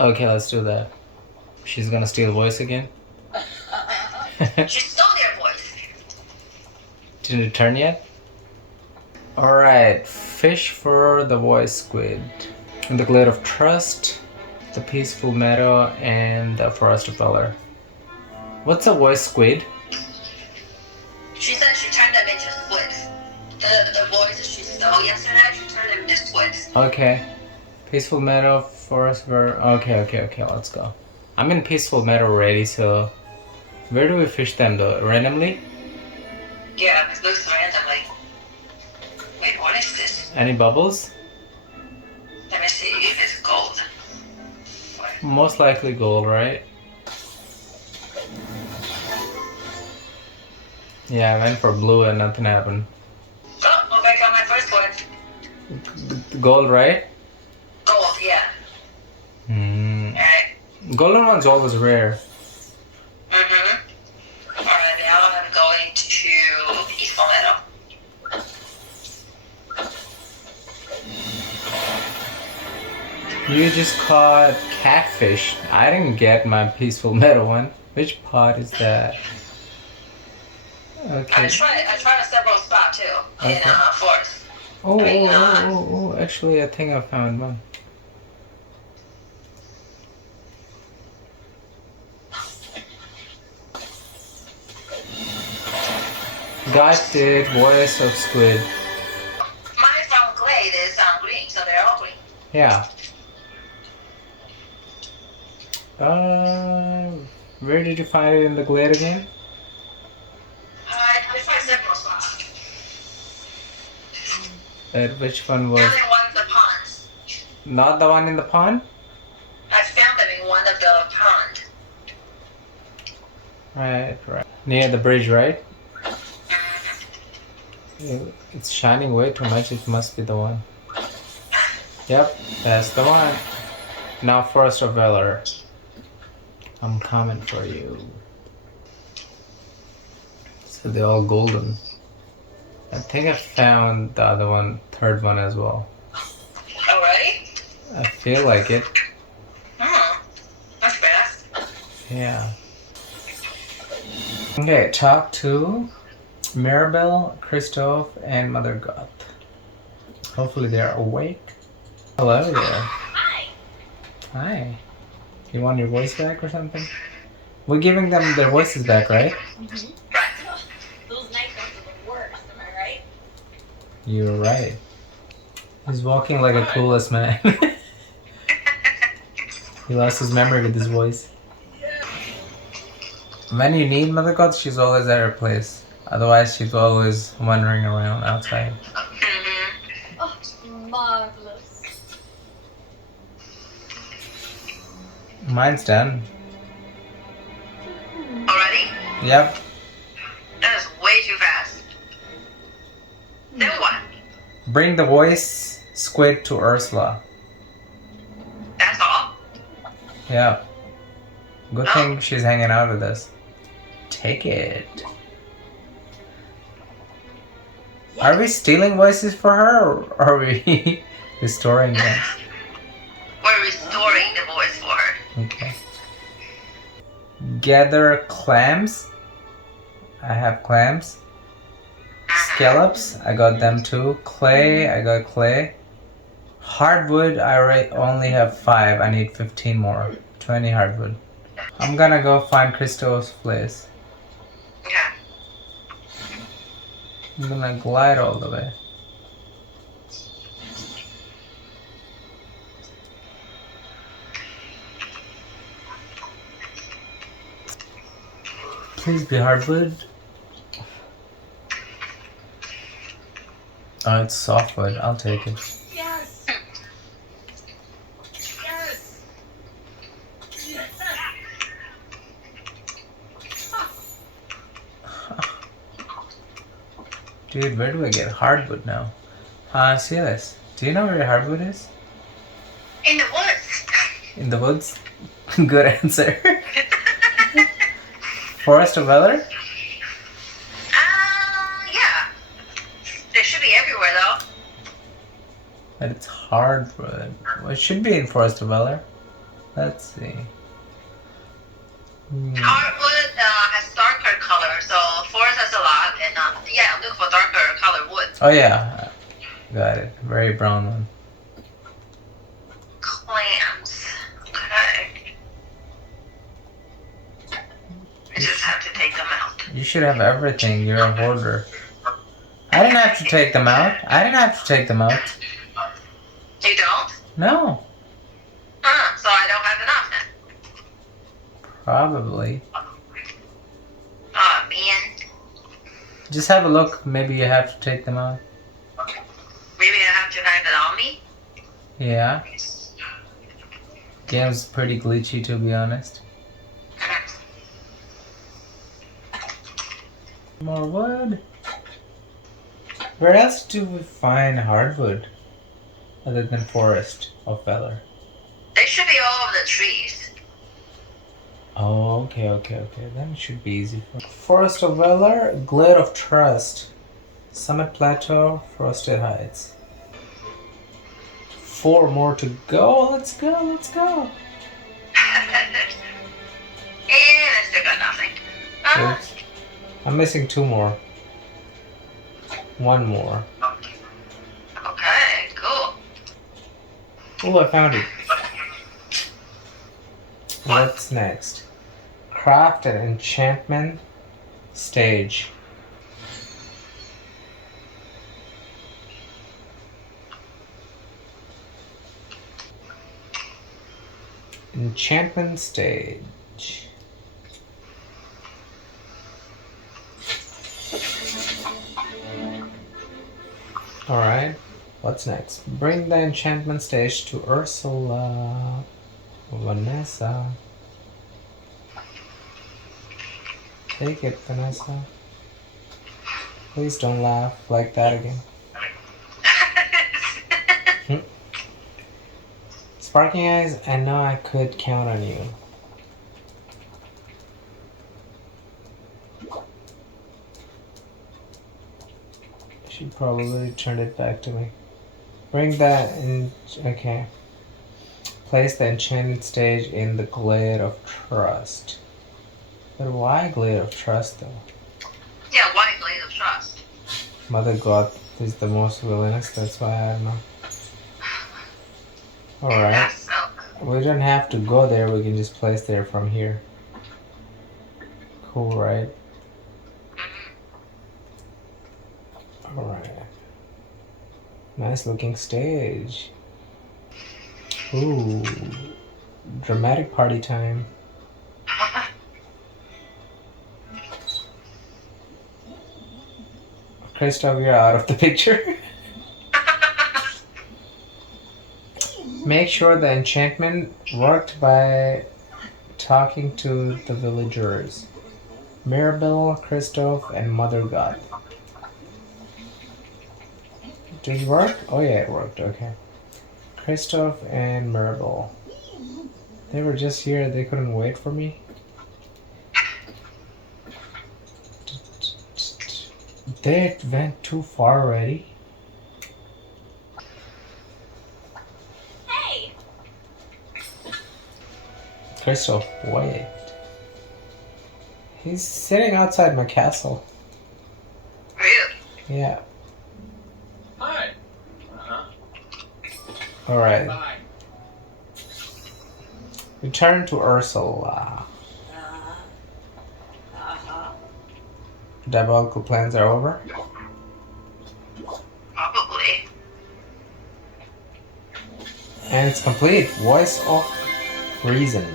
Okay, let's do that. She's gonna steal voice again. She stole their voice. Didn't it turn yet? Alright, fish for the voice squid. In the glade of trust, the peaceful meadow, and the forest of valor. What's a voice squid? She said she turned them into squids. The voices she stole yesterday, she turned them into squids. Okay. Peaceful meadow, forest ver. Okay, let's go. I'm in peaceful meadow already, so where do we fish them though? Randomly? Yeah, it looks randomly. Wait, what is this? Any bubbles? Let me see if it's gold. Most likely gold, right? Yeah, I went for blue and nothing happened. Oh, I got my first one. Gold, right? Gold, yeah. Alright. Golden one's always rare. Alright, now I'm going to peaceful meadow. You just caught catfish. I didn't get my peaceful meadow one. Which pot is that? Okay. I tried several spots too in forest. Oh, actually I think I found one. Got it, voice of squid. Mine from glade is green, so they're all green. Yeah. Where did you find it in the glade again? I tried several spots. Which one was? Found in one of the ponds. Not the one in the pond? I found them in one of the ponds. Right. Near the bridge, right? It's shining way too much, it must be the one. Yep, that's the one. Now Forest of Valor. I'm coming for you. So they're all golden. I think I found the other one, third one as well. Already? I feel like it. That's fast. Yeah. Okay, talk to Maribel, Christophe, and Mother Goth. Hopefully they're awake. Hello there. Hi. You want your voice back or something? We're giving them their voices back, right? Right. Those night ones are the worst, am I right? You're right. He's walking like a clueless man. He lost his memory with his voice. When you need Mother Goth, she's always at her place. Otherwise, she's always wandering around outside. Oh, marvelous. Mine's done. Already? Yep. That is way too fast. Then what? Bring the voice squid to Ursula. That's all? Yeah. Good thing she's hanging out with us. Take it. Are we stealing voices for her or are we restoring them? We're restoring the voice for her. Okay. Gather clams. I have clams. Scallops. I got them too. Clay. I got clay. Hardwood. I only have 5. I need 15 more. 20 hardwood. I'm gonna go find Christophe's place. Okay. I'm gonna glide all the way. Please be hardwood. Oh, it's softwood. I'll take it. Yes. Yes. Dude, where do I get hardwood now? See this. Do you know where hardwood is? In the woods. In the woods? Good answer. Forest of Valor? Yeah. They should be everywhere though. But it's hardwood. Well, it should be in Forest of Valor. Let's see. Hardwood has darker color, so forest has a lot, and yeah, I'm looking for darker color wood. Oh yeah, got it. Very brown one. Clams. Okay. I just have to take them out. You should have everything. You're a hoarder. I didn't have to take them out. I didn't have to take them out. You don't? No. So I don't have enough then. Probably. Oh man. Just have a look. Maybe you have to take them out. Maybe I have to have it on me? Yeah. Game's pretty glitchy, to be honest. More wood. Where else do we find hardwood other than forest of valor? They should be all over the trees. Oh, okay. Then it should be easy. Forest of valor, glade of trust, summit plateau, frosted heights. 4 more to go. Let's go. And I still got nothing. Oops. I'm missing 2 more. 1 more. Okay, cool. Oh, I found it. What's next? Craft an enchantment stage. Enchantment stage. Alright, what's next? Bring the enchantment stage to Ursula. Vanessa. Take it, Vanessa. Please don't laugh like that again. Sparking eyes, I know I could count on you. She probably turned it back to me. Bring that in. Okay. Place the enchanted stage in the glade of trust. But why glade of trust though? Yeah, why glade of trust? Mother God is the most villainous, that's why I don't know. Alright. That's so. We don't have to go there, we can just place there from here. Cool, right? Alright. Nice looking stage. Ooh. Dramatic party time. Christoph, you're out of the picture. Make sure the enchantment worked by talking to the villagers. Mirabelle, Christoph, and Mother God. Did it work? Oh yeah, it worked, okay. Christoph and Mirabelle. They were just here, they couldn't wait for me. They went too far already. Hey! Christoph, wait. He's sitting outside my castle. Really? Yeah. Hi. Alright. Bye. Return to Ursula. Diabolical plans are over. Probably. And it's complete. Voice of Reason.